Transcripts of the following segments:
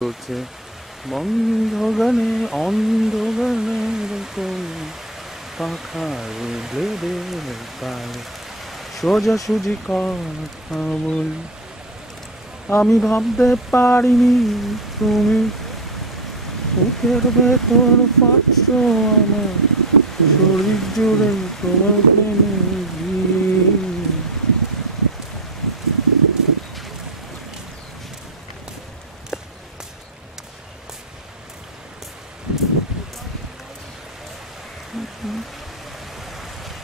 চলছে বন্ধ গানে অন্ধ গানের পাখার ব্লেডের পায়ে সোজাসুজি কথা বলি। আমি ভাবতে পারিনি তুমি বুকের ভেতর পাচ্ছ আমার শরীর জুড়ে তোমার প্রেমে গিয়ে।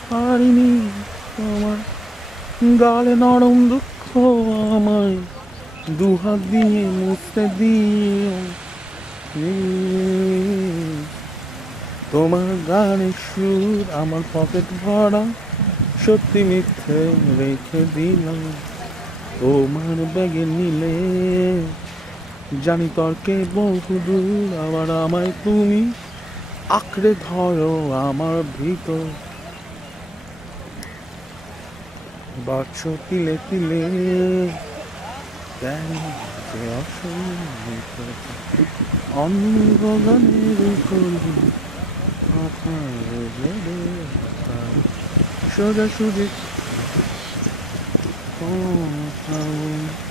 পারিনি তোমার গালে নরম দুঃখ আমায় দুহাত দিয়ে মুছতে দিও। তোমার গানের সুর আমার পকেট ভরা সত্যি মিথ্যে রেখে দিলাম তোমার ব্যাগে নিলে। জানি তর্কে বহুদূর আবার আমায় তুমি আঁকড়ে ধরো আমার ভিতর বাড়ছো তিলে তিলে। কেন যে অসম্ভব অন্ধ গানের কলি সোজাসুজি কথা বলি।